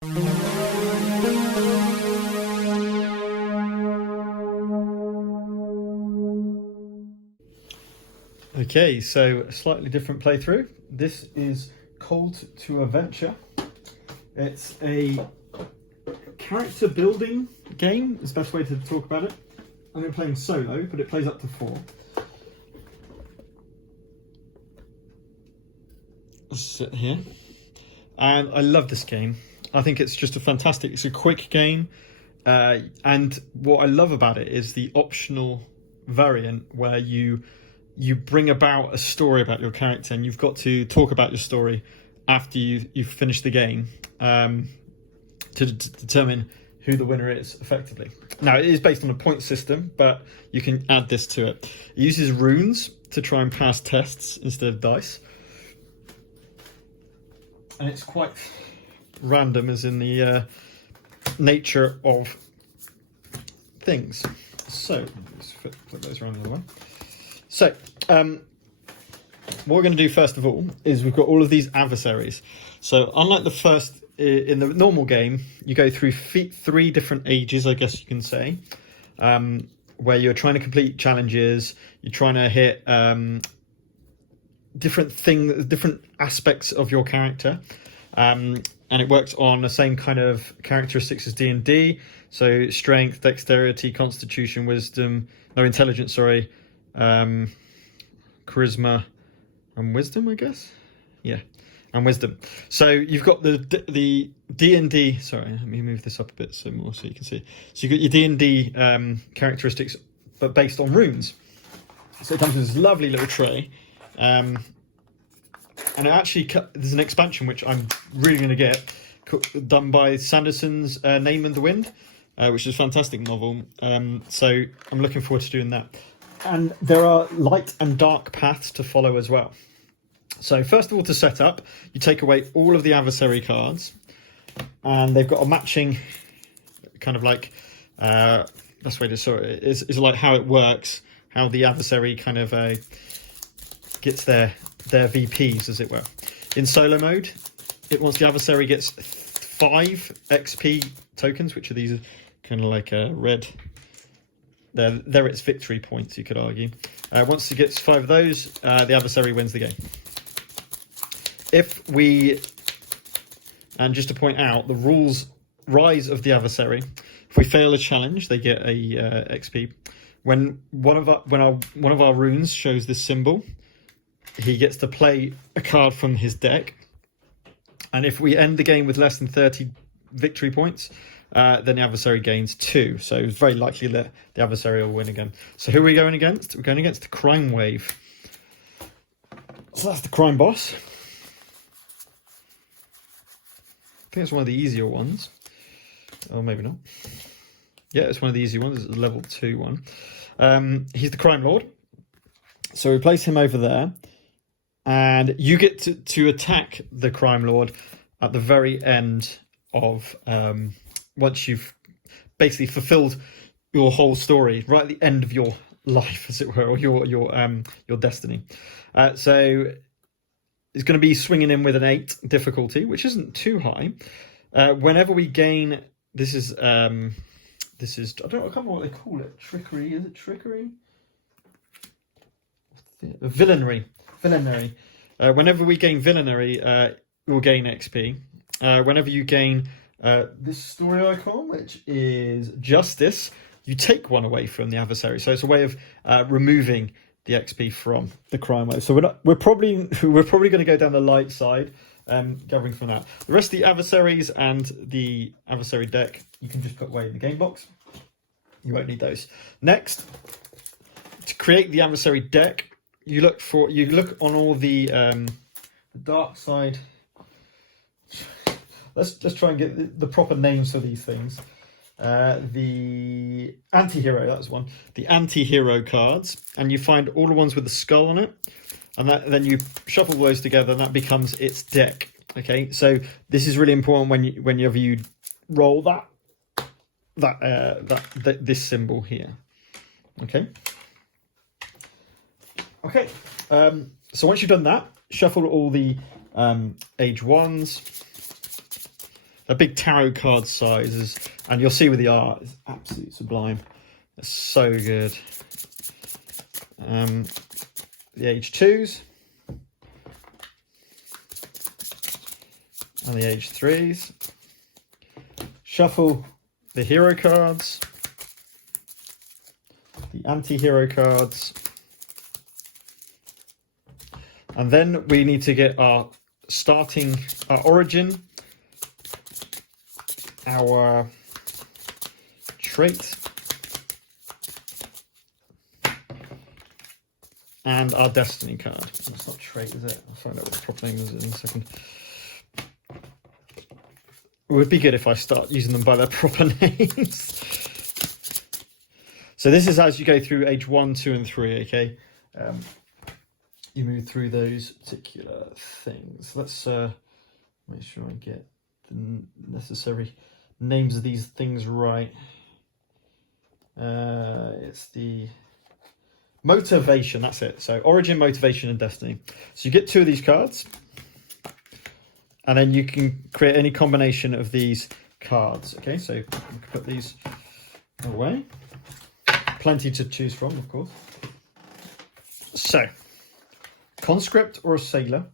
Okay, so a slightly different playthrough. This is Called to Adventure. It's a character building game, is the best way to talk about it. I'm going to be playing solo, but it plays up to 4. Let's sit here. And I love this game. I think it's just it's a quick game. And what I love about it is the optional variant where you bring about a story about your character, and you've got to talk about your story after you've finished the game to determine who the winner is, effectively. Now, it is based on a point system, but you can add this to it. It uses runes to try and pass tests instead of dice. And it's quite random, as in the nature of things. So, let's flip those around the other way. So, what we're going to do first of all is we've got all of these adversaries. So, unlike the first, in the normal game, you go through 3 different ages, I guess you can say, where you're trying to complete challenges, you're trying to hit different aspects of your character, and it works on the same kind of characteristics as D&D. So, strength, dexterity, constitution, intelligence, charisma and wisdom, I guess. Yeah, and wisdom. So you've got the D&D. Sorry, let me move this up a bit more so you can see. So you've got your D&D characteristics, but based on runes. So it comes with this lovely little tray, and it actually there's an expansion which I'm really going to get, done by Sanderson's Name and the Wind, which is a fantastic novel. So I'm looking forward to doing that. And there are light and dark paths to follow as well. So first of all, to set up, you take away all of the adversary cards, and they've got a matching kind of like best way to sort it is like how it works, how the adversary kind of gets their VPs, as it were. In solo mode, once the adversary gets 5 XP tokens, which are these kind of like red. They're its victory points, you could argue. Once it gets 5 of those, the adversary wins the game. And just to point out, the rules rise of the adversary. If we fail a challenge, they get a XP. When one of our runes shows this symbol, he gets to play a card from his deck. And if we end the game with less than 30 victory points, then the adversary gains 2. So it's very likely that the adversary will win again. So who are we going against? We're going against the Crime Wave. So that's the crime boss. I think it's one of the easier ones. Or maybe not. Yeah, it's one of the easy ones. It's a level 2 one. He's the Crime Lord. So we place him over there. And you get to attack the Crime Lord at the very end of... once you've basically fulfilled your whole story, right at the end of your life, as it were, or your destiny. So it's going to be swinging in with an 8 difficulty, which isn't too high. Whenever we gain, this is I can't remember what they call it. Trickery? Is it trickery? Villainy. Whenever we gain villainy, we'll gain XP. Whenever you gain this story icon, which is justice, you take 1 away from the adversary. So it's a way of removing the XP from the crime wave. So we're probably going to go down the light side, gathering from that. The rest of the adversaries and the adversary deck, you can just put away in the game box. You won't need those. Next, to create the adversary deck, you look on all the dark side. Let's just try and get the proper names for these things. The anti-hero, that's one. The anti-hero cards, and you find all the ones with the skull on it, and then you shuffle those together, and that becomes its deck. Okay, so this is really important whenever you roll this symbol here. Okay. So once you've done that, shuffle all the age 1s. They're big tarot card sizes, and you'll see with the art, it's absolutely sublime. It's so good. The H2s. And the H3s. Shuffle the hero cards. The anti-hero cards. And then we need to get our origin, our trait, and our destiny card. It's not trait, is it? I'll find out what the proper name is in a second. It would be good if I start using them by their proper names. So this is as you go through age 1, 2, and 3, okay? You move through those particular things. Let's make sure I get the necessary names of these things right. It's the motivation, that's it. So origin, motivation, and destiny. So you get 2 of these cards, and then you can create any combination of these cards. Okay, so you can put these away. Plenty to choose from, of course. So, conscript or a sailor.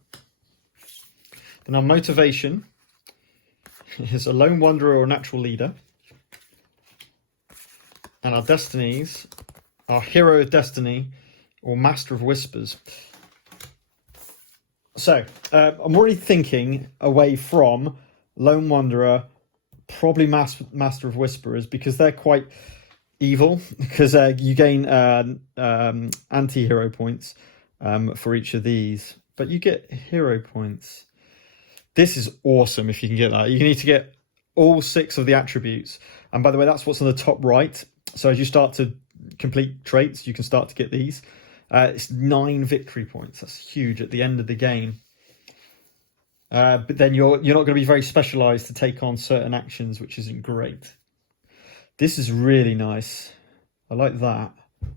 Then our motivation is a lone wanderer or natural leader. And our destinies are hero of destiny or master of whispers. So, I'm already thinking away from lone wanderer, probably master of whisperers, because they're quite evil, because you gain anti-hero points for each of these, but you get hero points. This is awesome if you can get that. You need to get all 6 of the attributes, and by the way, that's what's on the top right. So as you start to complete traits, you can start to get these. It's 9 victory points. That's huge at the end of the game. But then you're not going to be very specialized to take on certain actions, which isn't great. This is really nice. I like that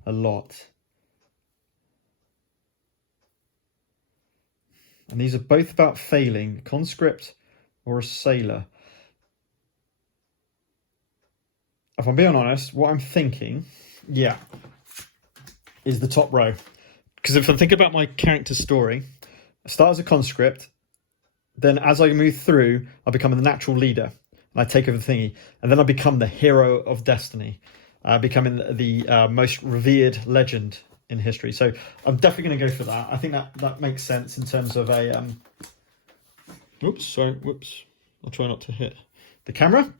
a lot. And these are both about failing, conscript or a sailor. If I'm being honest, what I'm thinking, is the top row. Because if I think about my character story, I start as a conscript, then as I move through, I become the natural leader. I take over the thingy, and then I become the hero of destiny, becoming the most revered legend in history. So I'm definitely going to go for that. I think that makes sense in terms of a... Whoops. I'll try not to hit the camera.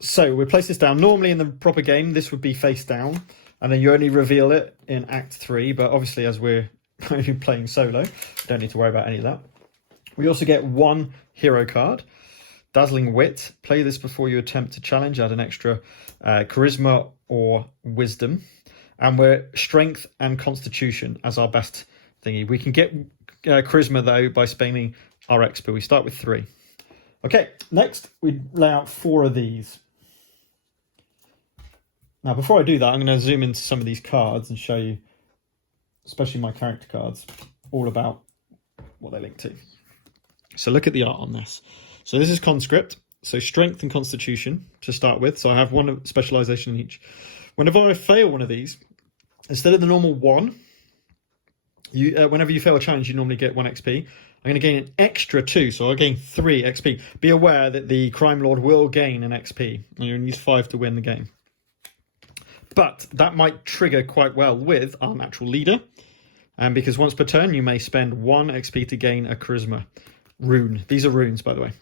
So we place this down. Normally in the proper game, this would be face down, and then you only reveal it in Act 3. But obviously, as we're playing solo, don't need to worry about any of that. We also get 1 hero card. Dazzling Wit. Play this before you attempt to challenge. Add an extra charisma or wisdom. And we're strength and constitution as our best thingy. We can get charisma, though, by spending our XP. We start with 3. Okay, next we lay out 4 of these. Now, before I do that, I'm going to zoom into some of these cards and show you, especially my character cards, all about what they link to. So look at the art on this. So this is conscript, so strength and constitution to start with. So I have 1 specialization in each. Whenever I fail one of these, instead of the normal 1, whenever you fail a challenge, you normally get 1 XP. I'm going to gain an extra 2, so I'll gain 3 XP. Be aware that the Crime Lord will gain an XP, and you're going to use 5 to win the game. But that might trigger quite well with our natural leader, and because once per turn, you may spend 1 XP to gain a charisma rune. These are runes, by the way.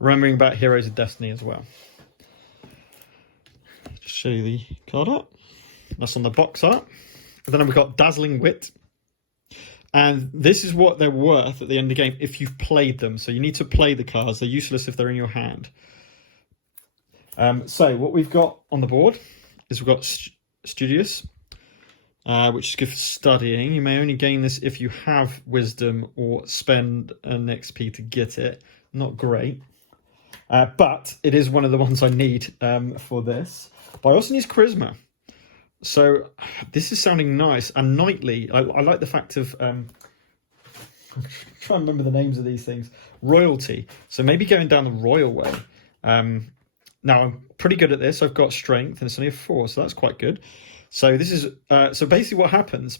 Remembering about Heroes of Destiny as well. Just show you the card art. That's on the box art. And then we've got Dazzling Wit. And this is what they're worth at the end of the game if you've played them. So you need to play the cards. They're useless if they're in your hand. So what we've got on the board is we've got Studious, which is good for studying. You may only gain this if you have wisdom or spend an XP to get it. Not great. But it is one of the ones I need for this. But I also need charisma. So this is sounding nice. And knightly, I like the fact of try and remember the names of these things. Royalty. So maybe going down the royal way. Now I'm pretty good at this. I've got strength, and it's only a 4, so that's quite good. So this is so basically what happens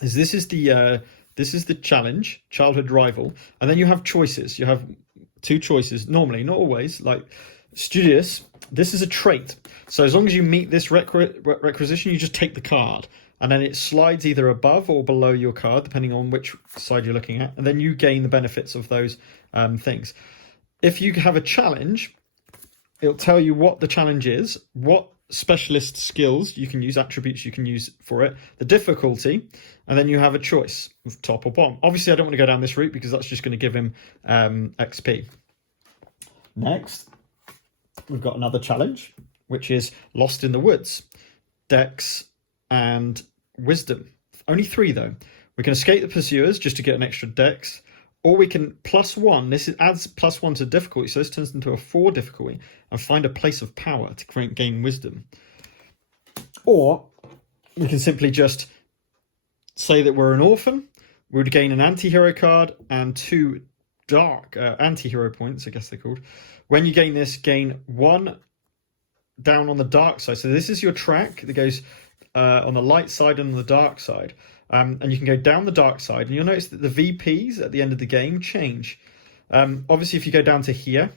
is this is the challenge, childhood rival, and then you have choices. You have 2 choices normally, not always. Like studious, this is a trait. So as long as you meet this requisition, you just take the card, and then it slides either above or below your card, depending on which side you're looking at, and then you gain the benefits of those things. If you have a challenge, it'll tell you what the challenge is, what specialist skills you can use, attributes you can use for it, the difficulty, and then you have a choice of top or bottom. Obviously, I don't want to go down this route because that's just going to give him XP. Next, we've got another challenge, which is Lost in the Woods, Dex and Wisdom. Only 3 though. We can escape the pursuers just to get an extra Dex, or we can +1. This adds +1 to difficulty, so this turns into a 4 difficulty, and find a place of power to gain Wisdom. Or we can simply just say that we're an orphan. We would gain an anti-hero card and 2 dark anti-hero points, I guess they're called. When you gain this, gain 1 down on the dark side. So this is your track that goes on the light side and on the dark side. And you can go down the dark side, and you'll notice that the VPs at the end of the game change. Obviously, if you go down to here,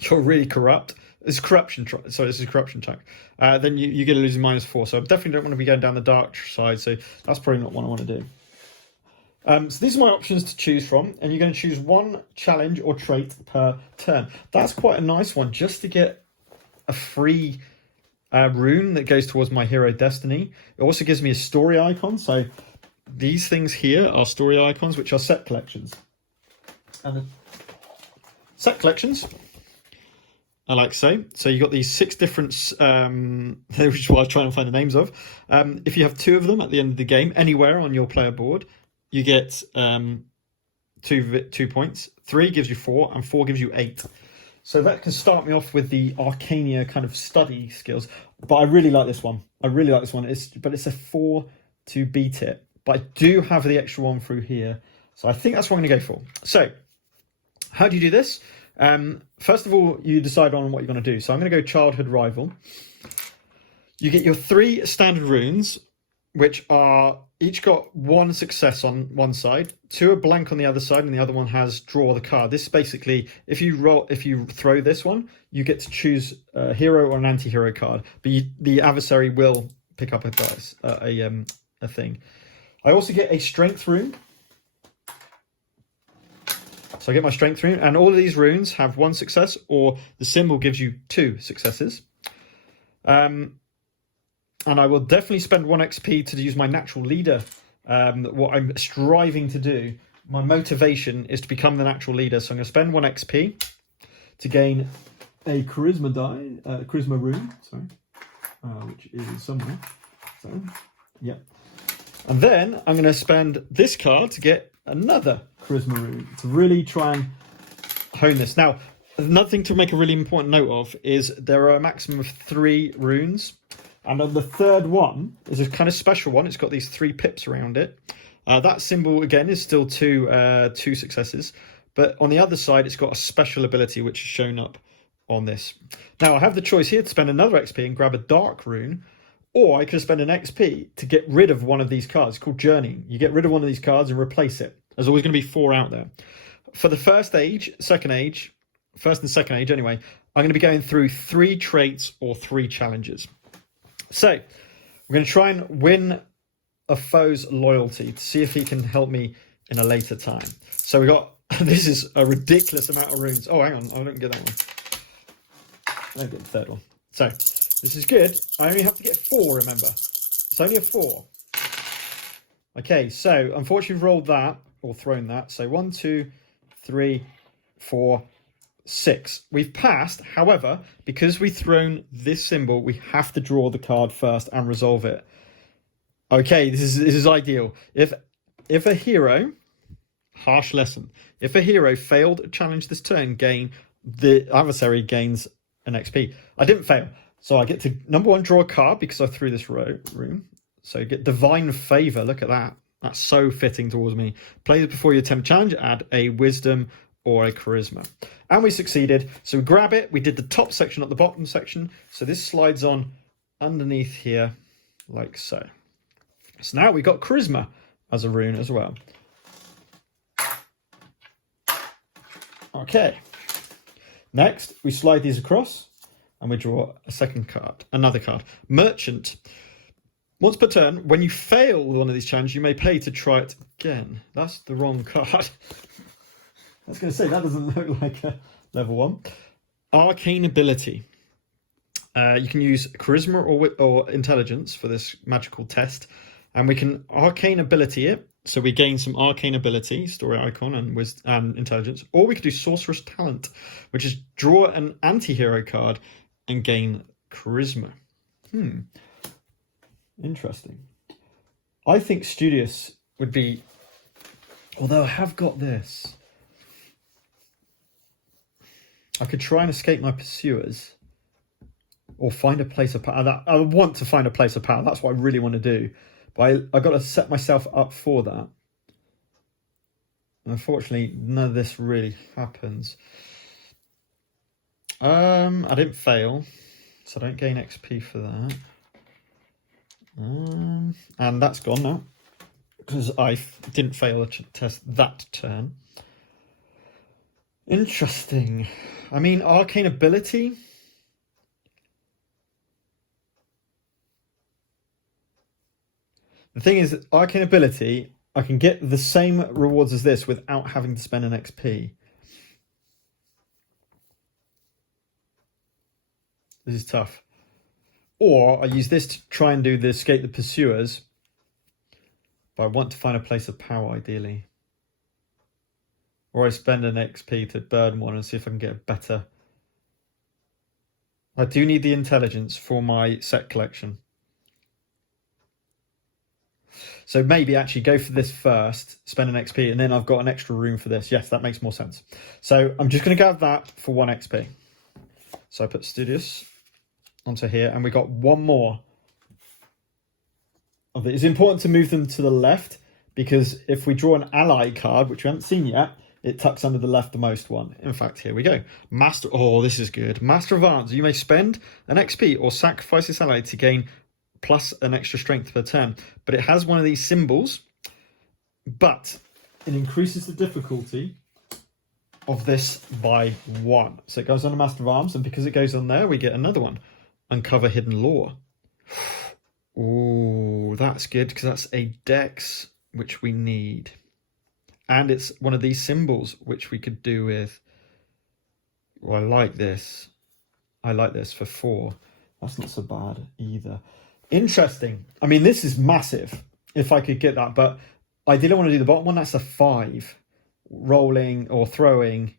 you're really corrupt. It's corruption. Sorry, this is corruption track. Then you get a losing -4. So I definitely don't want to be going down the dark side. So that's probably not what I want to do. So these are my options to choose from, and you're going to choose 1 challenge or trait per turn. That's quite a nice one, just to get a free rune that goes towards my hero destiny. It also gives me a story icon. So these things here are story icons, which are set collections. And set collections, I like so. So you've got these 6 different, which is what I was trying to find the names of. If you have 2 of them at the end of the game, anywhere on your player board, you get 2 points. 3 gives you 4, and 4 gives you 8. So that can start me off with the Arcania kind of study skills. But I really like this one. But it's a 4 to beat it. But I do have the extra 1 through here. So I think that's what I'm going to go for. So how do you do this? First of all, you decide on what you're going to do. So I'm going to go Childhood Rival. You get your 3 standard runes, which are each got 1 success on one side, 2 are blank on the other side, and the other one has draw the card. This is basically, if you throw this one, you get to choose a hero or an anti-hero card, but the adversary will pick up a dice, a thing. I also get a strength rune. So I get my strength rune, and all of these runes have 1 success, or the symbol gives you 2 successes. And I will definitely spend 1 XP to use my natural leader. What I'm striving to do, my motivation is to become the natural leader. So I'm going to spend 1 XP to gain a charisma charisma rune, which is somewhere. So, yeah. And then I'm going to spend this card to get another charisma rune to really try and hone this. Now, another thing to make a really important note of is there are a maximum of 3 runes. And on the 3rd one is a kind of special one. It's got these 3 pips around it. That symbol, again, is still 2 successes. But on the other side, it's got a special ability which is shown up on this. Now, I have the choice here to spend another XP and grab a dark rune. Or I could spend an XP to get rid of one of these cards. It's called Journey. You get rid of one of these cards and replace it. There's always going to be 4 out there. For the first and second age anyway, I'm going to be going through 3 traits or 3 challenges. So, we're going to try and win a foe's loyalty to see if he can help me in a later time. So we got, this is a ridiculous amount of runes. Oh, hang on, I don't get that one. I don't get the 3rd one. So, this is good. I only have to get 4, remember. It's only a 4. Okay, so, unfortunately we've rolled that, or thrown that. So, 1, 2, 3, 4, 6. We've passed. However, because we've thrown this symbol, we have to draw the card first and resolve it. Okay, this is ideal. If a hero, harsh lesson, if a hero failed a challenge this turn, the adversary gains an XP. I didn't fail, so I get to number 1 draw a card because I threw this rune. So you get Divine Favor. Look at that. That's so fitting towards me. Play this before you attempt challenge, add a wisdom or a charisma. And we succeeded. So we grab it. We did the top section, not the bottom section. So this slides on underneath here like so. So now we got charisma as a rune as well. Okay. Next, we slide these across and we draw a second card, another card. Merchant. Once per turn, when you fail one of these challenges, you may pay to try it again. That's the wrong card. I was going to say, that doesn't look like a level 1. Arcane ability. You can use charisma or intelligence for this magical test. And we can arcane ability it. So we gain some arcane ability, story icon, and intelligence. Or we could do sorcerer's talent, which is draw an anti-hero card and gain charisma. Interesting. I think Studious would be... Although I have got this. I could try and escape my pursuers. Or find a place of power. I want to find a place of power. That's what I really want to do. But I've got to set myself up for that. Unfortunately, none of this really happens. I didn't fail. So I don't gain XP for that. And that's gone now. Because I didn't fail a test that turn. Interesting. I mean, arcane ability... The thing is, arcane ability, I can get the same rewards as this without having to spend an XP. This is tough. Or I use this to try and do the escape the pursuers. But I want to find a place of power, ideally. Or I spend an XP to burn one and see if I can get a better... I do need the intelligence for my set collection. So maybe actually go for this first, spend an XP, and then I've got an extra room for this. Yes, that makes more sense. So I'm just going to grab that for 1 XP. So I put Studious onto here, and we got one more of it. It's important to move them to the left, because if we draw an ally card, which we haven't seen yet, it tucks under the leftmost one. In fact, here we go. Master. Oh, this is good. Master of Arms. You may spend an XP or sacrifice this ally to gain plus an extra strength per turn. But it has one of these symbols, but it increases the difficulty of this by 1. So it goes on a Master of Arms, and because it goes on there, we get another one. Uncover Hidden Lore. Oh, that's good, because that's a dex, which we need. And it's one of these symbols, which we could do with... Well, I like this. I like this for 4. That's not so bad either. Interesting. I mean, this is massive, if I could get that. But I didn't want to do the bottom one. That's a 5. Rolling or throwing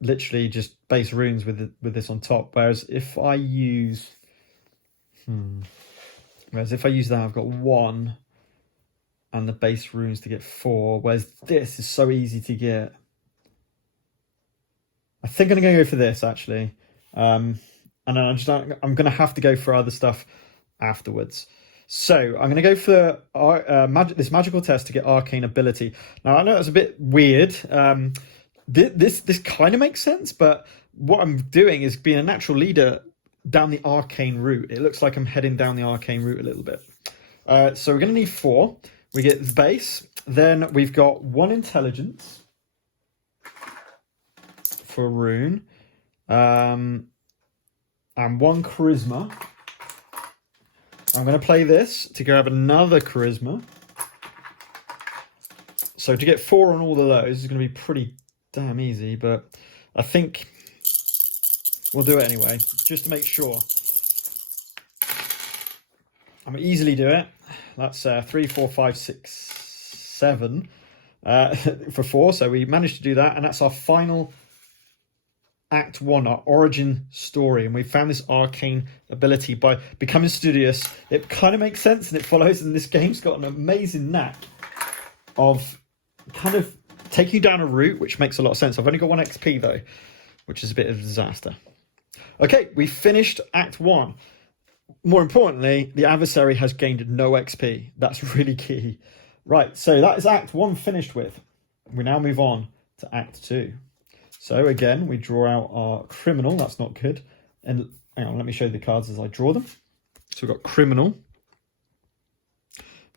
literally just base runes with this on top. Whereas if I use... Whereas if I use that, I've got 1 and the base runes to get 4. Whereas this is so easy to get. I think I'm going to go for this, actually. And then I'm going to have to go for other stuff afterwards. So I'm going to go for this magical test to get arcane ability. Now, I know it's a bit weird. This kind of makes sense, but what I'm doing is being a natural leader down the arcane route. It looks like I'm heading down the arcane route a little bit. So we're going to need 4. We get the base. Then we've got 1 intelligence for a rune. And 1 charisma. I'm going to play this to grab another charisma. So to get 4 on all of those is going to be pretty damn easy, but I think we'll do it anyway, just to make sure. I'm going to easily do it. That's 3, 4, 5, 6, 7 for 4. So we managed to do that, and that's our final Act 1, our origin story, and we found this arcane ability by becoming Studious. It kind of makes sense, and it follows, and this game's got an amazing knack of kind of taking you down a route, which makes a lot of sense. I've only got 1 XP, though, which is a bit of a disaster. Okay, we finished Act 1. more importantly, the adversary has gained no XP. That's really key. Right, so that is Act 1 finished with. We now move on to Act 2. So again, we draw out our criminal. That's not good. And hang on, let me show you the cards as I draw them. So we've got criminal,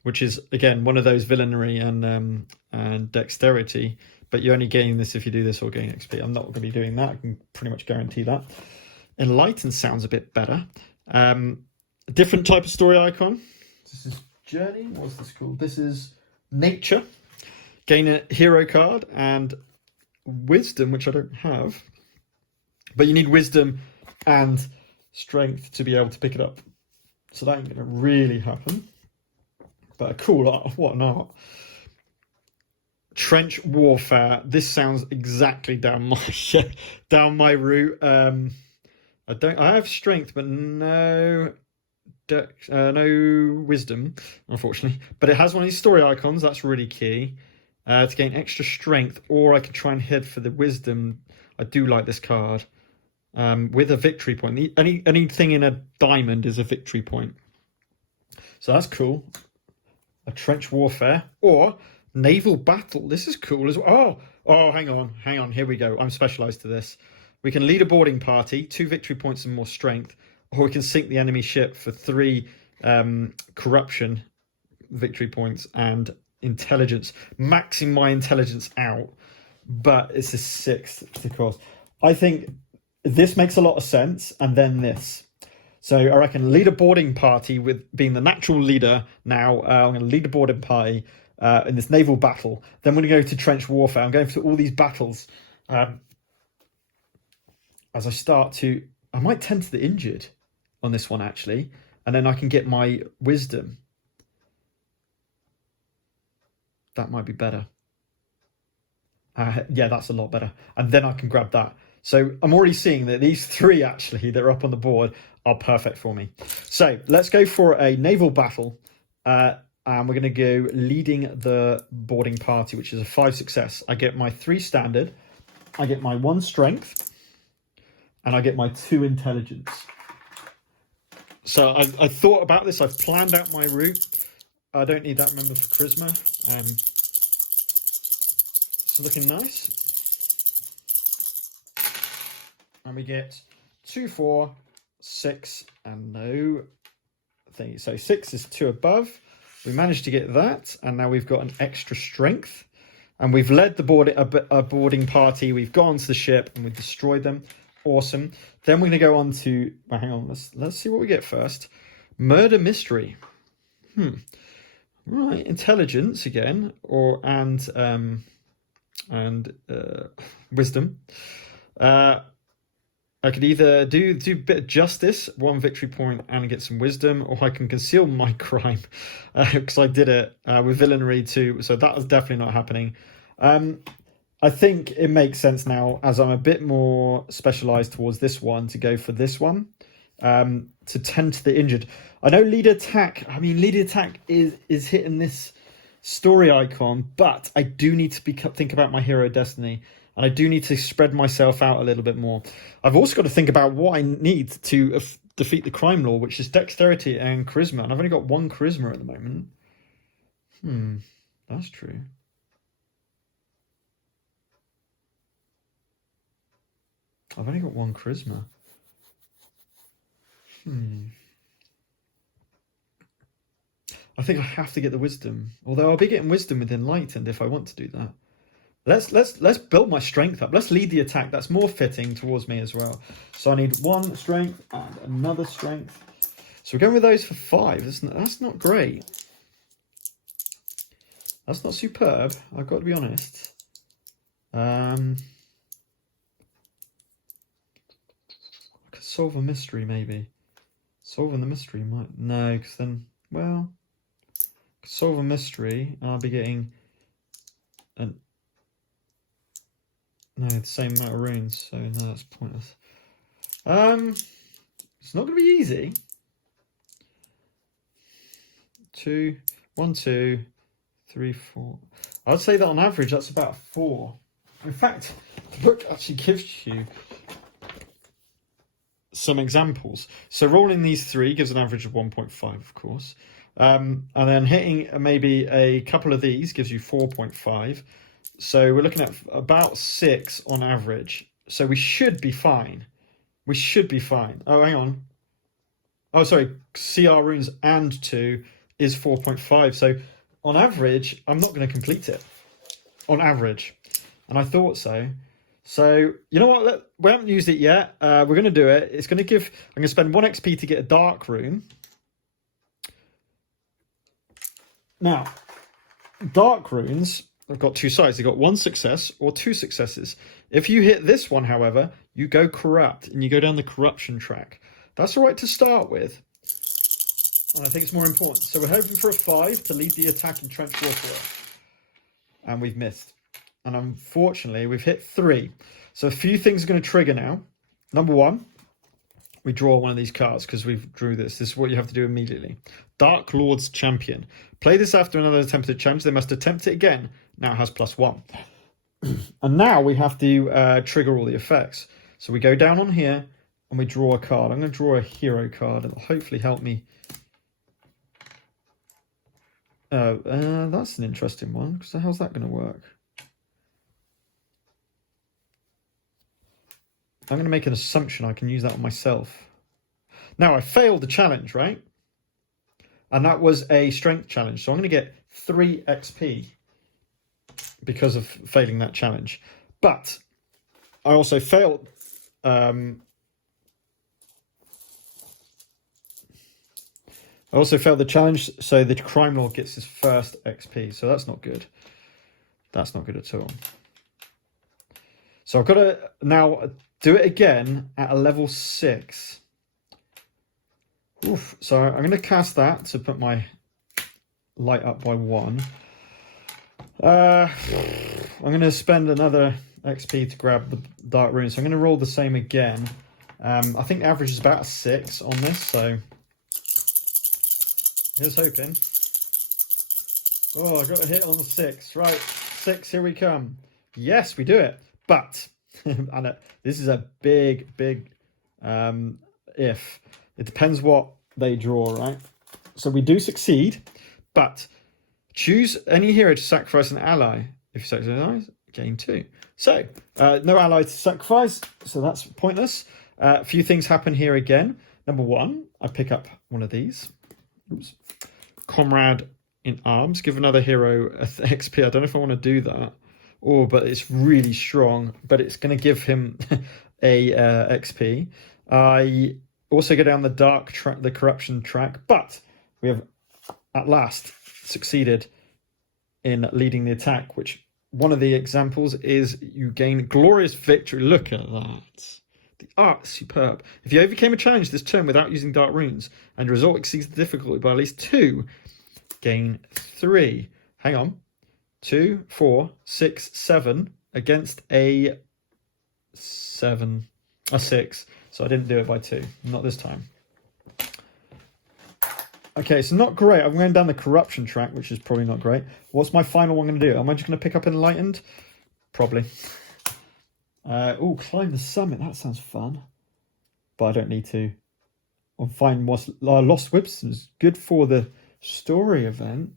which is, again, one of those villainy and dexterity. But you only gain this if you do this or gain XP. I'm not going to be doing that. I can pretty much guarantee that. Enlighten sounds a bit better. Different type of story icon. This is Journey. What's this called? This is Nature. Gain a hero card and Wisdom, which I don't have. But you need Wisdom and Strength to be able to pick it up. So that ain't going to really happen. But a cool art. What an art. Trench Warfare. This sounds exactly down my route. I have Strength, but no Wisdom, unfortunately. But it has one of these story icons. That's really key. To gain extra Strength, or I can try and head for the Wisdom. I do like this card. With a victory point. Anything in a diamond is a victory point. So that's cool. A Trench Warfare. Or Naval Battle. This is cool as well. Oh, hang on. Here we go. I'm specialised to this. We can lead a boarding party, 2 victory points and more strength, or we can sink the enemy ship for 3 corruption victory points and intelligence. Maxing my intelligence out, but it's a 6th to cost. I think this makes a lot of sense, and then this. So I reckon lead a boarding party with being the natural leader now. I'm going to lead a boarding party in this naval battle. Then we're going to go to trench warfare. I'm going through all these battles. As I might tend to the injured on this one, actually. And then I can get my wisdom. That might be better. Yeah, that's a lot better. And then I can grab that. So I'm already seeing that these 3 actually that are up on the board are perfect for me. So let's go for a naval battle. And we're going to go leading the boarding party, which is a 5 success. I get my 3 standard. I get my 1 strength. And I get my 2 intelligence. So I thought about this. I've planned out my route. I don't need that, remember, for charisma. It's looking nice. And we get 2, 4, 6, and no thing. So 6 is 2 above. We managed to get that. And now we've got an extra strength. And we've led the boarding party. We've gone to the ship and we've destroyed them. Awesome. Then we're going to go on to... Well, hang on. Let's see what we get first. Murder mystery. Right. Intelligence again. And wisdom. I could either do a bit of justice, 1 victory point, and get some wisdom, or I can conceal my crime because I did it with villainy too. So that was definitely not happening. I think it makes sense now, as I'm a bit more specialised towards this one, to go for this one, to tend to the injured. I know lead attack. I mean, lead attack is hitting this story icon, but I do need to think about my hero destiny, and I do need to spread myself out a little bit more. I've also got to think about what I need to defeat the crime law, which is dexterity and charisma, and I've only got 1 charisma at the moment. That's true. I've only got 1 charisma. I think I have to get the wisdom. Although I'll be getting wisdom with enlightened if I want to do that. Let's build my strength up. Let's lead the attack. That's more fitting towards me as well. So I need 1 strength and another strength. So we're going with those for 5. That's not great. That's not superb. I've got to be honest. Solve a mystery, maybe. Solving the mystery might... No, because then... Well... Solve a mystery, and I'll be getting... No, the same amount of runes, so no, that's pointless. It's not going to be easy. 1, 2, 3, 4. I'd say that on average, that's about 4. In fact, the book actually gives you... some examples. So rolling these 3 gives an average of 1.5, of course. And then hitting maybe a couple of these gives you 4.5. So we're looking at about 6 on average. So we should be fine. We should be fine. Oh, hang on. Oh, sorry. CR runes and 2 is 4.5. So on average, I'm not going to complete it. On average. And I thought so. So, you know what? We haven't used it yet. We're going to do it. It's going to give... I'm going to spend 1 XP to get a dark rune. Now, dark runes have got 2 sides. They've got 1 success or 2 successes. If you hit this one, however, you go corrupt and you go down the corruption track. That's all right to start with. And I think it's more important. So we're hoping for a 5 to lead the attack in trench warfare. And we've missed. And unfortunately, we've hit 3. So a few things are going to trigger now. Number 1, we draw one of these cards because we've drew this. This is what you have to do immediately. Dark Lord's Champion. Play this after another attempted challenge. They must attempt it again. Now it has +1. And now we have to trigger all the effects. So we go down on here and we draw a card. I'm going to draw a hero card. It'll hopefully help me. That's an interesting one. So how's that going to work? I'm going to make an assumption I can use that on myself. Now, I failed the challenge, right? And that was a strength challenge. So I'm going to get 3 XP because of failing that challenge. But I also failed... I also failed the challenge, so the Crime Lord gets his first XP. So that's not good. That's not good at all. So I've got to now... do it again at a level 6. Oof. So I'm going to cast that to put my light up by 1. I'm going to spend another XP to grab the dark rune. So I'm going to roll the same again. I think the average is about a 6 on this. So here's hoping. Oh, I got a hit on the 6. Right, 6, here we come. Yes, we do it. But... and this is a big if. It depends what they draw, right? So we do succeed, but choose any hero to sacrifice an ally. If you sacrifice an ally, gain 2. So, no ally to sacrifice, so that's pointless. A few things happen here again. Number 1, I pick up one of these. Oops. Comrade in Arms. Give another hero XP. I don't know if I want to do that. Oh, but it's really strong. But it's going to give him a XP. I also go down the dark track, the corruption track. But we have at last succeeded in leading the attack, which one of the examples is you gain glorious victory. Look at that. The art's superb. If you overcame a challenge this turn without using dark runes and your result exceeds the difficulty by at least 2, gain 3. Hang on. 2, 4, 6, 7 against a 7, a 6. So I didn't do it by 2. Not this time. Okay, so not great. I'm going down the corruption track, which is probably not great. What's my final one going to do? Am I just going to pick up Enlightened? Probably. Oh, climb the summit. That sounds fun. But I don't need to. I'll find Lost Whips is good for the story event.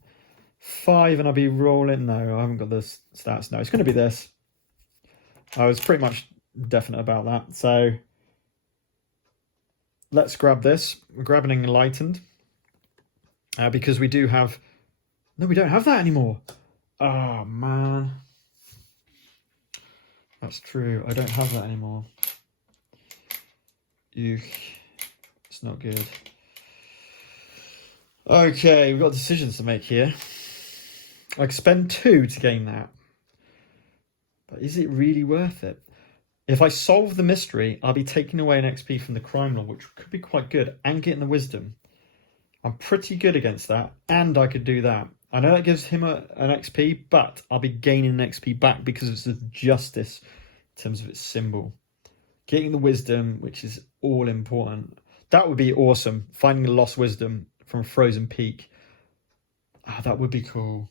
5 and I'll be rolling. No, I haven't got the stats. No, it's going to be this. I was pretty much definite about that. So let's grab this. We're grabbing Enlightened. Because we do have... No, we don't have that anymore. Oh, man. That's true. I don't have that anymore. Eugh. It's not good. Okay, we've got decisions to make here. I could spend 2 to gain that. But is it really worth it? If I solve the mystery, I'll be taking away an XP from the Crime Lord, which could be quite good, and getting the Wisdom. I'm pretty good against that, and I could do that. I know that gives him an XP, but I'll be gaining an XP back because it's the justice in terms of its symbol. Getting the Wisdom, which is all important. That would be awesome. Finding a lost Wisdom from Frozen Peak. Ah, that would be cool.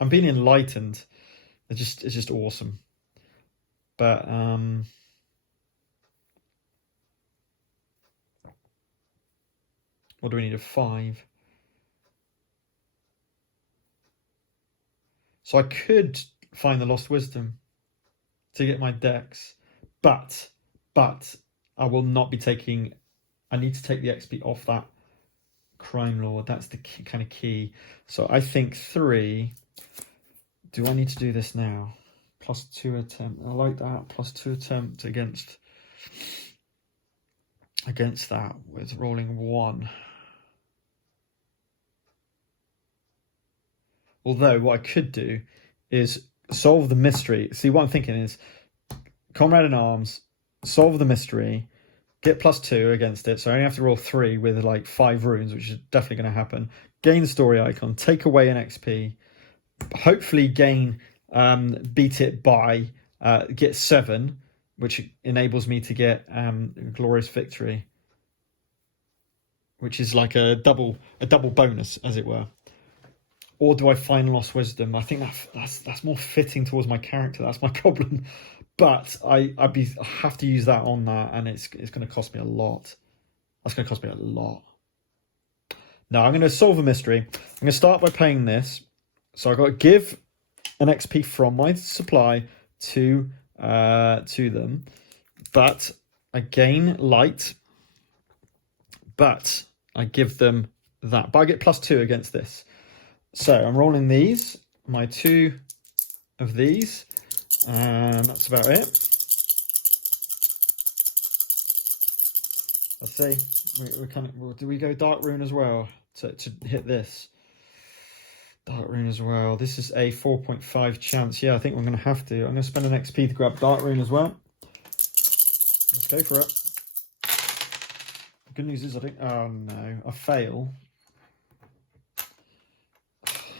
I'm being enlightened. It's just awesome. But What do we need? A 5. So I could find the Lost Wisdom to get my Dex, but I will not be taking. I need to take the XP off that Crime Lord. That's the kind of key. So I think 3. Do I need to do this now? +2 attempt. I like that. +2 attempt against that with rolling 1. Although what I could do is solve the mystery. See, what I'm thinking is Comrade in Arms, solve the mystery, get +2 against it. So I only have to roll 3 with like 5 runes, which is definitely going to happen. Gain story icon, take away an XP, hopefully gain, beat it by, get 7, which enables me to get Glorious Victory, which is like a double bonus, as it were. Or do I find Lost Wisdom? I think that's more fitting towards my character. That's my problem. But I have to use that on that, and it's going to cost me a lot. That's going to cost me a lot. Now I'm going to solve a mystery. I'm going to start by paying this. So I've got to give an XP from my supply to them, but I gain light. But I give them that. But I get +2 against this. So I'm rolling these, my 2 of these, and that's about it. Let's see. We kind of, do we go Dark Rune as well to hit this? Dark Rune as well. This is a 4.5 chance. Yeah, I think we're going to have to. I'm going to spend an XP to grab Dark Rune as well. Let's go for it. The good news is I think. Oh no, I fail.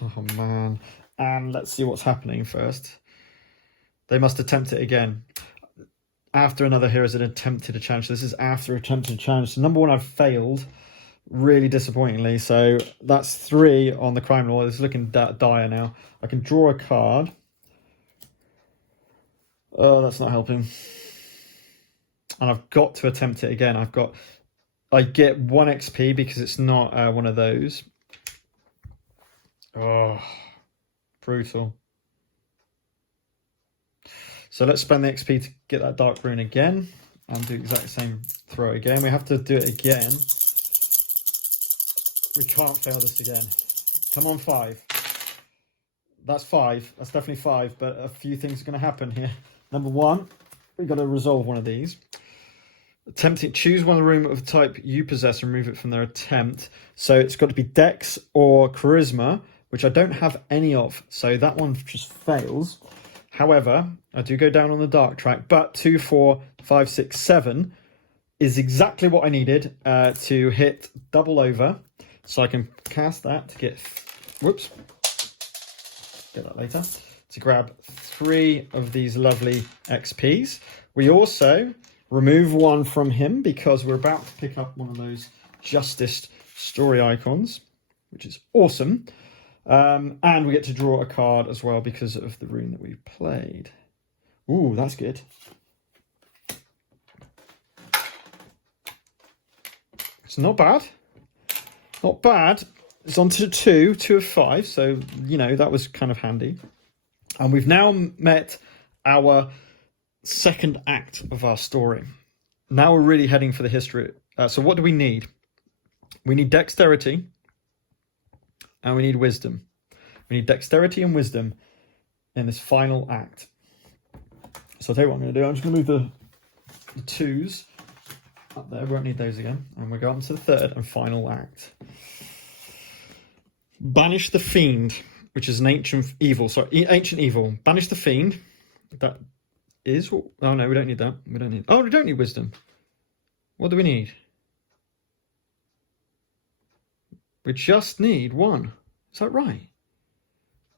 Oh man. And let's see what's happening first. They must attempt it again. After another hero has attempted a challenge. This is after attempting a challenge. So number 1, I've failed. Really disappointingly. So that's 3 on the Crime Lord. It's looking dire now. I can draw a card. Oh, that's not helping. And I've got to attempt it again. I get 1 XP because it's not one of those. Oh, brutal. So let's spend the XP to get that Dark Rune again and do the exact same throw again. We have to do it again. We can't fail this again. Come on, 5. That's 5. That's definitely 5, but a few things are going to happen here. Number 1, we've got to resolve one of these. Attempting, choose one room of the type you possess and remove it from their attempt. So it's got to be Dex or Charisma, which I don't have any of. So that one just fails. However, I do go down on the dark track, but 2, 4, 5, 6, 7 is exactly what I needed to hit double over. So I can cast that to get, whoops, get that later, to grab 3 of these lovely XPs. We also remove 1 from him because we're about to pick up one of those Justice story icons, which is awesome. And we get to draw a card as well because of the rune that we've played. Ooh, that's good. It's not bad. Not bad. It's on to 2 of 5. So, you know, that was kind of handy. And we've now met our second act of our story. Now we're really heading for the history. So what do we need? We need dexterity. And we need wisdom. We need dexterity and wisdom in this final act. So I'll tell you what I'm going to do. I'm just going to move the 2s up there. We won't need those again. And we'll go on to the third and final act. Banish the Fiend, which is an ancient evil. Sorry, ancient evil. Banish the Fiend. That is... Oh, no, we don't need that. We don't need wisdom. What do we need? We just need 1. Is that right?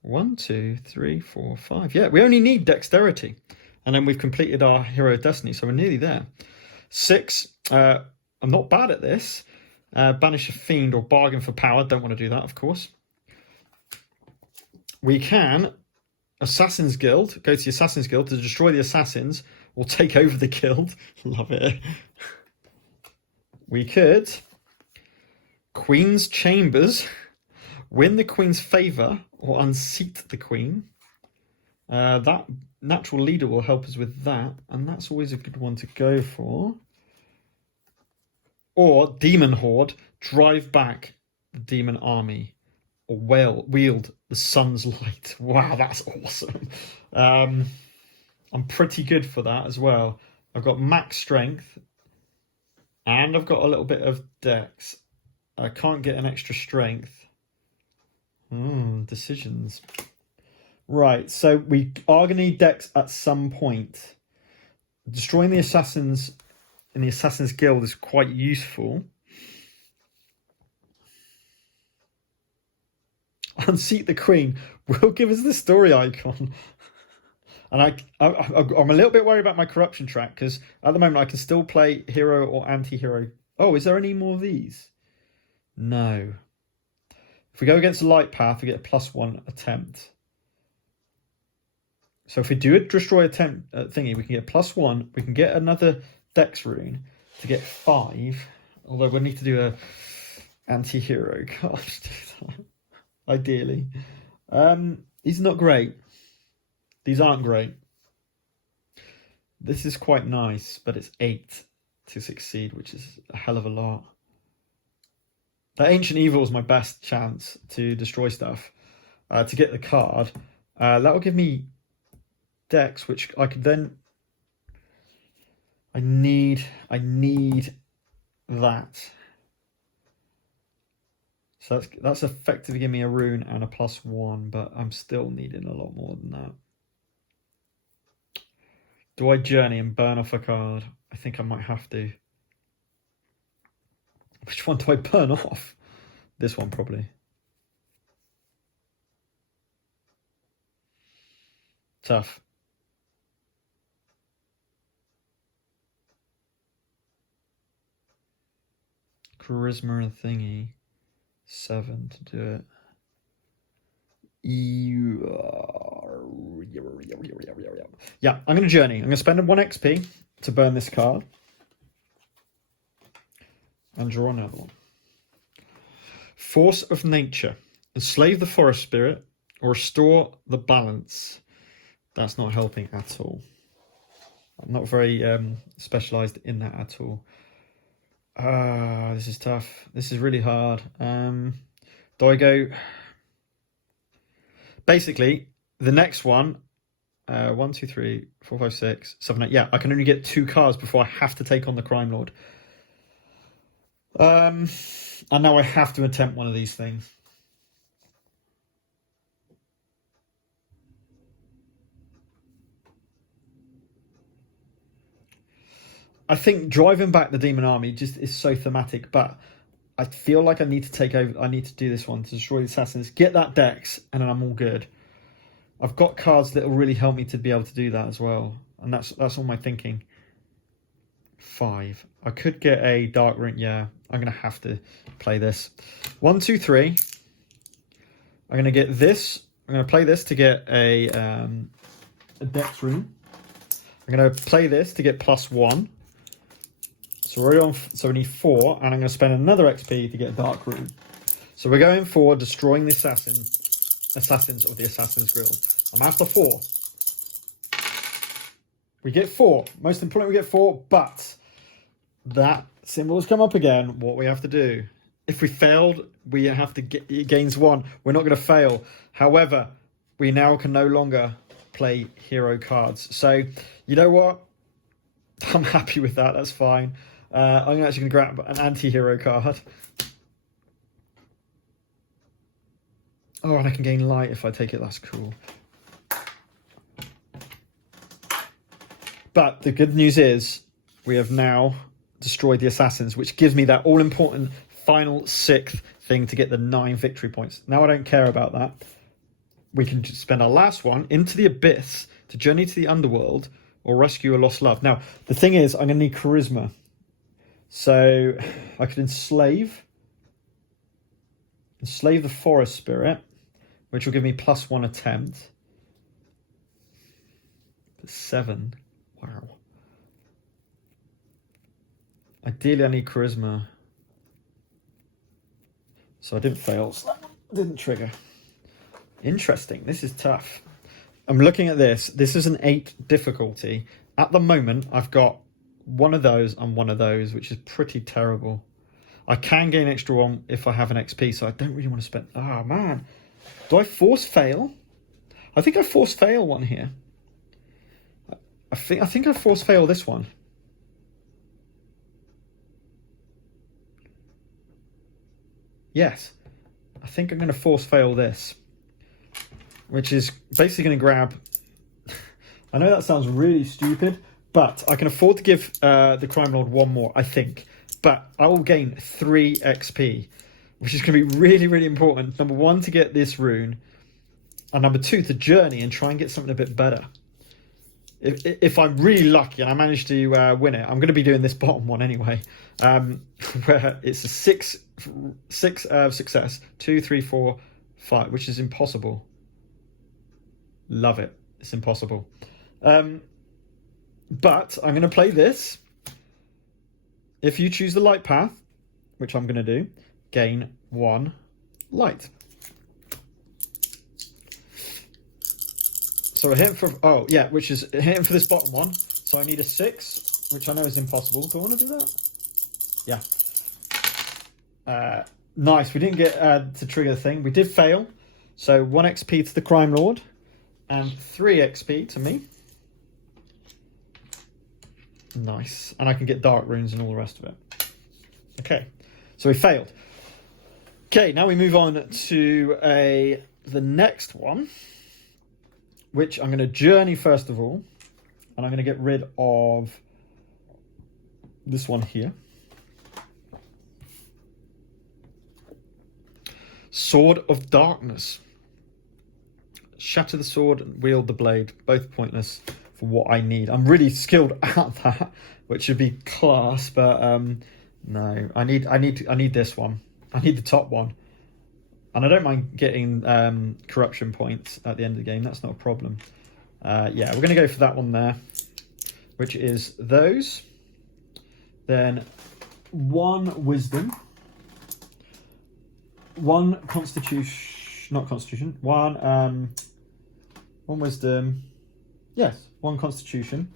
1, 2, 3, 4, 5. Yeah, we only need dexterity. And then we've completed our Hero of Destiny, so we're nearly there. 6, I'm not bad at this. Banish a Fiend or Bargain for Power. Don't want to do that, of course. We can, Assassin's Guild, go to the Assassin's Guild to destroy the Assassins or take over the guild. Love it. We could... Queen's Chambers. Win the Queen's favour or unseat the Queen. That natural leader will help us with that, and that's always a good one to go for. Or Demon Horde, drive back the demon army. Or wield the sun's light. Wow, that's awesome. I'm pretty good for that as well. I've got max strength, and I've got a little bit of dex. I can't get an extra strength. Decisions. Right, so we are going to need dex at some point. Destroying the assassins in the Assassin's Guild is quite useful. Unseat the Queen will give us the story icon. And I'm a little bit worried about my corruption track, because at the moment I can still play hero or anti-hero. Oh, is there any more of these? No. If we go against the light path, we get a +1 attempt. So if we do a destroy attempt thingy, we can get +1. We can get another dex rune to get 5. Although we'll need to do a anti-hero card to do that. Ideally. These are not great. These aren't great. This is quite nice, but it's 8 to succeed, which is a hell of a lot. That Ancient Evil is my best chance to destroy stuff. To get the card. That will give me dex, which I could then... I need that. So that's effectively giving me a rune and a +1, but I'm still needing a lot more than that. Do I journey and burn off a card? I think I might have to. Which one do I burn off? This one, probably. Tough. Charisma and thingy. 7 to do it. Yeah, I'm going to journey. I'm going to spend 1 XP to burn this card. And draw another one. Force of Nature. Enslave the forest spirit or restore the balance. That's not helping at all. I'm not very specialised in that at all. This is tough. This is really hard. Do I go... Basically, the next one... 1, 2, 3, 4, 5, 6, 7, 8. Yeah, I can only get 2 cards before I have to take on the Crime Lord. And now I have to attempt one of these things. I think driving back the demon army just is so thematic, but I feel like I need to take over. I need to do this one to destroy the assassins, get that dex, and then I'm all good. I've got cards that will really help me to be able to do that as well, and that's all my thinking. 5. I could get a dark rune. Yeah, I'm gonna have to play this. 1, 2, 3. I'm gonna get this. I'm gonna play this to get a dex rune. I'm gonna play this to get +1. So we're on. So we need 4, and I'm going to spend another XP to get a dark rune. So we're going for destroying the assassins of the Assassin's Guild. I'm after 4. We get 4. Most importantly, we get 4. But that symbol has come up again. What we have to do? If we failed, we have to get. It gains 1. We're not going to fail. However, we now can no longer play hero cards. So you know what? I'm happy with that. That's fine. I'm actually going to grab an anti-hero card. Oh, and I can gain light if I take it. That's cool. But the good news is we have now destroyed the assassins, which gives me that all-important final 6th thing to get the 9 victory points. Now I don't care about that. We can just spend our last one into the abyss to journey to the underworld or rescue a lost love. Now, the thing is, I'm going to need charisma. So I could enslave the forest spirit, which will give me +1 attempt. 7. Wow. Ideally, I need charisma. So I didn't fail, so that didn't trigger. Interesting, this is tough. I'm looking at this. This is an 8 difficulty. At the moment, I've got one of those and one of those, which is pretty terrible. I can gain extra one if I have an XP, so I don't really want to spend... Oh, man. Do I force fail? I think I force fail one here. I think I force fail this one. Yes. I think I'm going to force fail this. Which is basically going to grab... I know that sounds really stupid, but I can afford to give the Crime Lord one more, I think. But I will gain 3 XP, which is going to be really, really important. Number 1, to get this rune. And number 2, to journey and try and get something a bit better. If I'm really lucky and I manage to win it, I'm going to be doing this bottom one anyway. Where it's a 6 success, 2, 3, 4, 5, which is impossible. Love it. It's impossible. But I'm going to play this. If you choose the light path, which I'm going to do, gain 1 light. So we're hitting for... Oh, yeah, which is hitting for this bottom one. So I need a 6, which I know is impossible. Do I want to do that? Yeah. Nice. We didn't get to trigger the thing. We did fail. So 1 XP to the Crime Lord. And 3 XP to me. Nice. And I can get dark runes and all the rest of it. Okay. So we failed. Okay, now we move on to the next one. Which I'm going to journey first of all. And I'm going to get rid of this one here. Sword of Darkness. Shatter the sword and wield the blade. Both pointless for what I need. I'm really skilled at that, which should be class, but no. I need this one. I need the top one. And I don't mind getting corruption points at the end of the game. That's not a problem. Yeah, we're going to go for that one there, which is those. Then 1 wisdom. 1 constitution, not constitution. 1 wisdom. Yes, 1 constitution.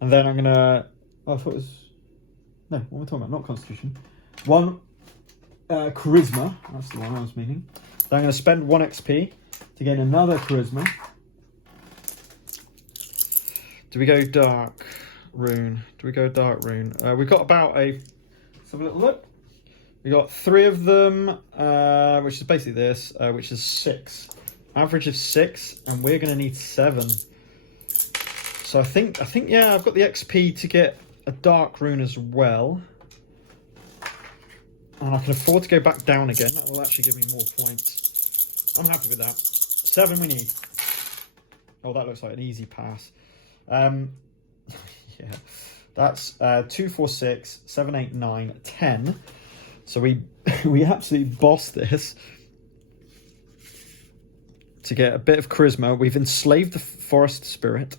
And then I'm going to... Oh, I thought it was... No, what am I talking about? Not constitution. 1 charisma. That's the one I was meaning. So I'm going to spend 1 XP to gain another charisma. Do we go dark rune? We've got about a... Let's have a little look. We got 3 of them, which is basically this, which is 6. Average of 6, and we're going to need 7. So I think, yeah, I've got the XP to get a dark rune as well. And I can afford to go back down again. That will actually give me more points. I'm happy with that. 7 we need. Oh, that looks like an easy pass. Yeah. That's 2, 4, 6, 7, 8, 9, 10. So we absolutely bossed this to get a bit of charisma. We've enslaved the forest spirit.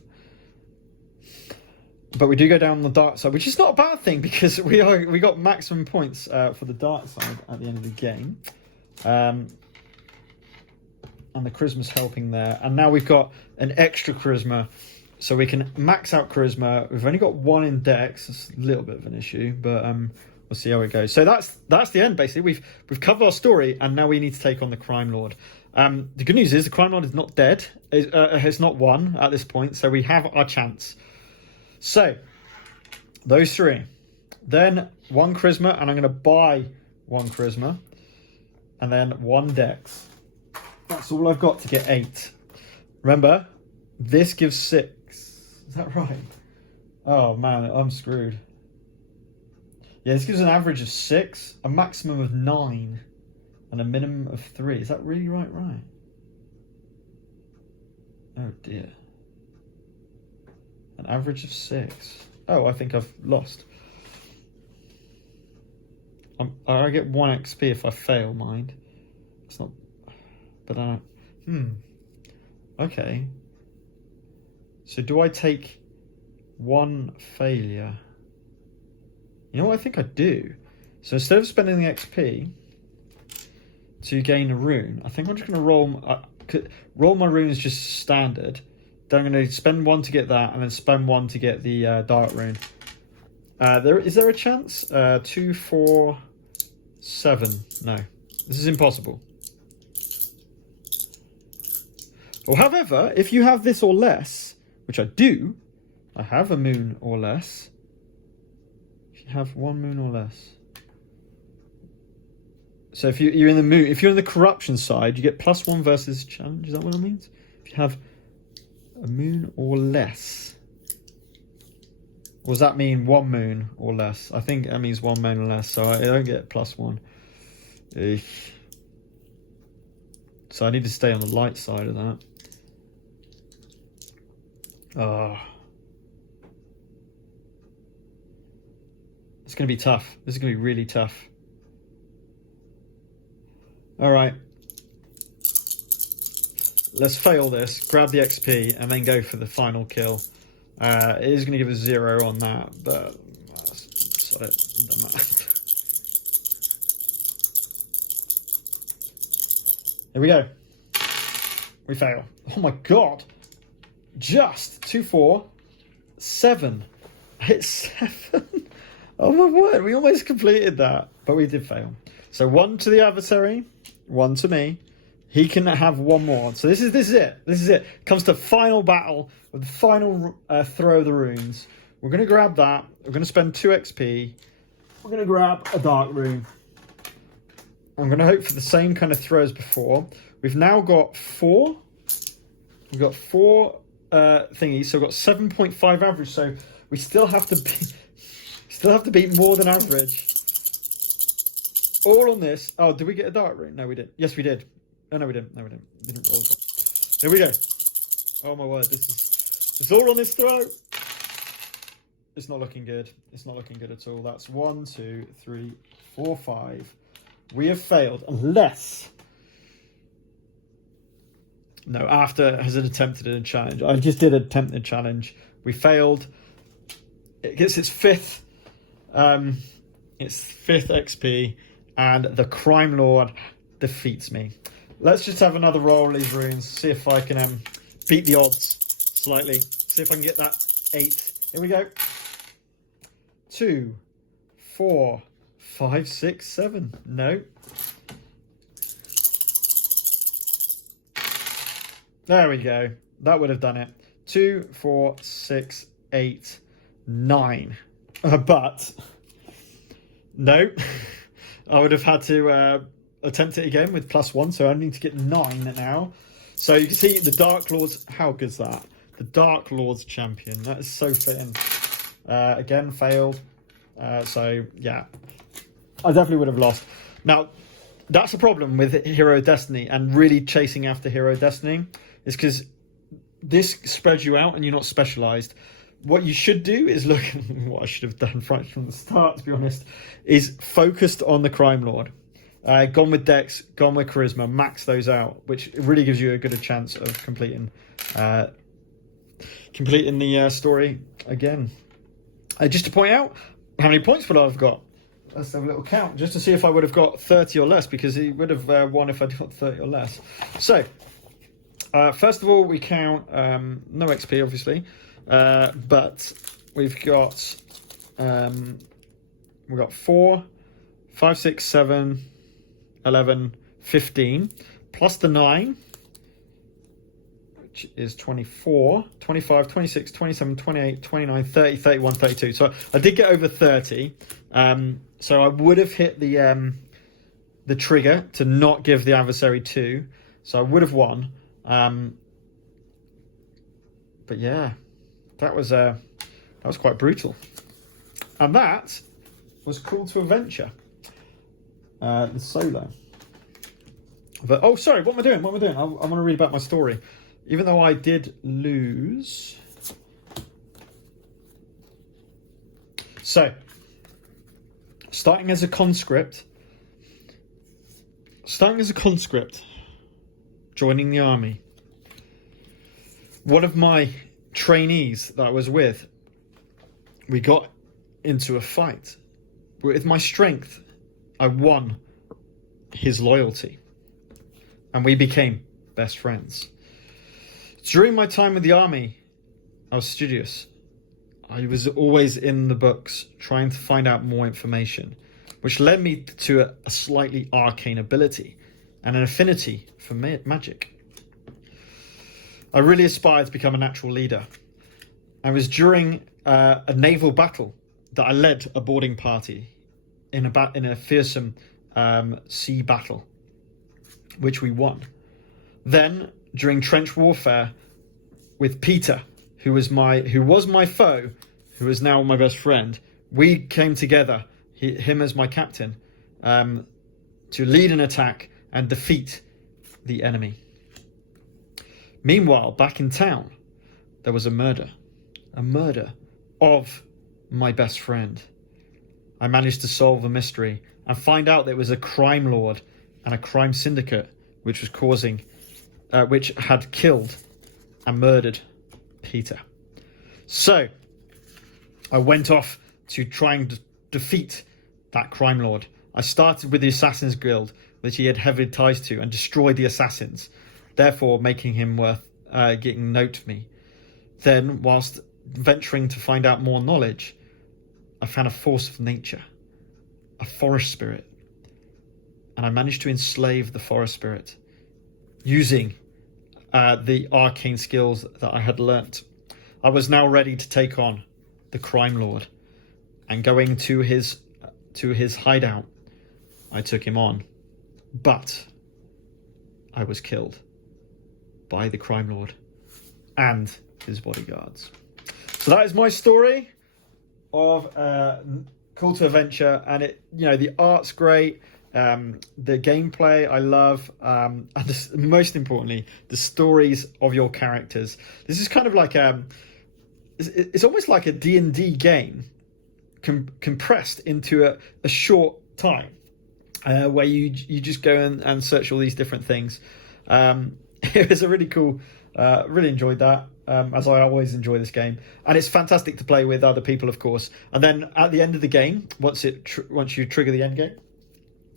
But we do go down the dark side, which is not a bad thing because we got maximum points for the dark side at the end of the game. And the charisma's helping there. And now we've got an extra charisma, so we can max out charisma. We've only got 1 in dex. It's a little bit of an issue, but we'll see how it goes. So that's the end, basically. We've covered our story, and now we need to take on the Crime Lord. The good news is the Crime Lord is not dead. It's not won at this point, so we have our chance. So, those 3. Then 1 charisma, and I'm going to buy 1 charisma. And then 1 dex. That's all I've got to get 8. Remember, this gives 6. Is that right? Oh man, I'm screwed. Yeah, this gives an average of 6, a maximum of 9, and a minimum of 3. Is that really right? Oh dear. An average of 6. Oh, I think I've lost. I get 1 XP if I fail, mind. It's not... But I don't... Okay. So do I take 1 failure? You know what I think I do? So instead of spending the XP, to gain a rune. I think I'm just going to roll my runes just standard. Then I'm going to spend 1 to get that, and then spend 1 to get the dark rune. Is there a chance? 2, 4, 7. No, this is impossible. Well, however, if you have this or less, which I do, I have a moon or less. If you have 1 moon or less. So if you're in the moon, if you're in the corruption side, you get +1 versus challenge. Is that what it means? If you have a moon or less. Or does that mean 1 moon or less? I think that means 1 moon or less, so I don't get +1. Eesh. So I need to stay on the light side of that. It's going to be tough. This is going to be really tough. All right. Let's fail this, grab the XP, and then go for the final kill. It is going to give us 0 on that, but sod it. Doesn't matter. Here we go. We fail. Oh my god. Just 2, 4, 7. I hit 7. Oh my word, we almost completed that, but we did fail. So 1 to the adversary, 1 to me. He can have 1 more. So this is it. This is it. Comes to final battle with the final throw of the runes. We're going to grab that. We're going to spend 2 XP. We're going to grab a dark rune. I'm going to hope for the same kind of throw as before. We've now got 4. We've got 4 thingies. So we've got 7.5 average. So we still have to beat more than average. All on this. Oh, did we get a dark rune? No, we did. Yes, we did. Oh, no, we didn't. No, we didn't. We didn't roll that. Here we go. Oh my word, it's all on this throw. It's not looking good. It's not looking good at all. That's 1, 2, 3, 4, 5. We have failed unless... No, after has attempted a challenge. I just did an attempted challenge. We failed. It gets its 5th XP, and the Crime Lord defeats me. Let's just have another roll of these runes, see if I can beat the odds slightly. See if I can get that 8. Here we go. 2, 4, 5, 6, 7. No. There we go. That would have done it. 2, 4, 6, 8, 9. But no, I would have had to attempt it again with +1, so I need to get 9 now. So you can see the Dark Lords. How good's that? The Dark Lords champion. That is so fitting. Again, failed. So yeah, I definitely would have lost. Now, that's the problem with Hero Destiny and really chasing after Hero Destiny, is because this spreads you out and you're not specialized. What you should do is look, what I should have done right from the start, to be honest, is focused on the Crime Lord. Gone with Dex, gone with Charisma, max those out, which really gives you a good chance of completing the story again. Just to point out, how many points would I have got? Let's have a little count, just to see if I would have got 30 or less, because he would have won if I got 30 or less. So, first of all, we count no XP, obviously, but we've got 4, 5, 6, 7, 11, 15, plus the 9, which is 24, 25, 26, 27, 28, 29, 30, 31, 32. So I did get over 30. So I would have hit the trigger to not give the adversary 2. So I would have won. But yeah, that was quite brutal. And that was Call to Adventure. The solo. But oh, sorry, what am I doing? I want to read about my story. Even though I did lose. So, starting as a conscript, joining the army. One of my trainees that I was with, we got into a fight. With my strength, I won his loyalty. and we became best friends. During my time with the army, I was studious. I was always in the books trying to find out more information, which led me to a slightly arcane ability and an affinity for magic. I really aspired to become a natural leader. I was during a naval battle that I led a boarding party in a fearsome sea battle, which we won. Then, during trench warfare with Peter, who was my foe, who is now my best friend, we came together, him as my captain, to lead an attack and defeat the enemy. Meanwhile, back in town, there was a murder of my best friend. I managed to solve the mystery and find out that it was a crime lord and a crime syndicate which had killed and murdered Peter. So I went off to try and defeat that crime lord. I started with the Assassin's Guild, which he had heavy ties to, and destroyed the assassins, therefore making him worth getting note to me. Then, whilst venturing to find out more knowledge, I found a force of nature, a forest spirit, and I managed to enslave the forest spirit using the arcane skills that I had learnt. I was now ready to take on the crime lord, and going to his hideout, I took him on, but I was killed by the crime lord and his bodyguards. So that is my story of Call to Adventure, and the art's great, the gameplay I love, and most importantly, the stories of your characters. This is kind of like it's almost like a D&D game compressed into a short time, where you just go and search all these different things. It was a really cool, really enjoyed that, as I always enjoy this game, and it's fantastic to play with other people, of course. And then at the end of the game, once you trigger the end game,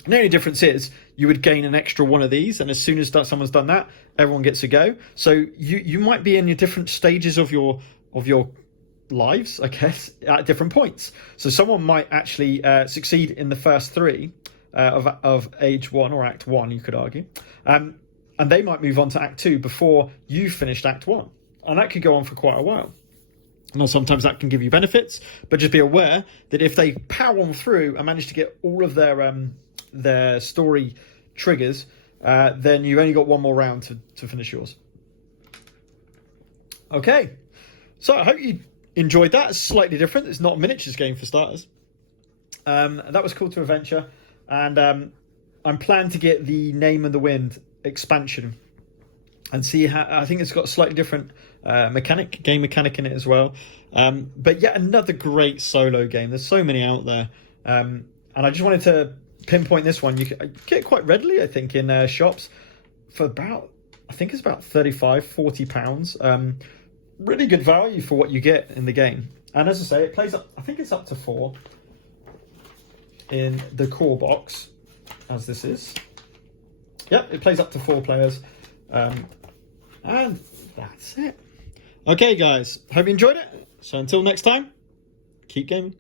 the only difference is you would gain an extra one of these, and as soon as someone's done that, everyone gets a go. So you might be in your different stages of your lives, I guess, at different points. So someone might actually succeed in the first three of Age 1 or Act 1, you could argue, and they might move on to Act 2 before you finished Act 1, and that could go on for quite a while. Now, sometimes that can give you benefits, but just be aware that if they power on through and manage to get all of their story triggers, then you've only got one more round to finish yours. Okay, so I hope you enjoyed that. It's slightly different. It's not a miniatures game for starters. That was Call to Adventure, and I'm planning to get the Name of the Wind expansion and see how. I think it's got a slightly different game mechanic in it as well. But yet another great solo game. There's so many out there, and I just wanted to pinpoint this one. You can get it quite readily, I think, in shops for about £35-40. Really good value for what you get in the game. And as I say, it plays up, I think it's up to 4 in the core box, as this is. Yep, it plays up to 4 players. And that's it. Okay, guys, hope you enjoyed it. So until next time, keep gaming.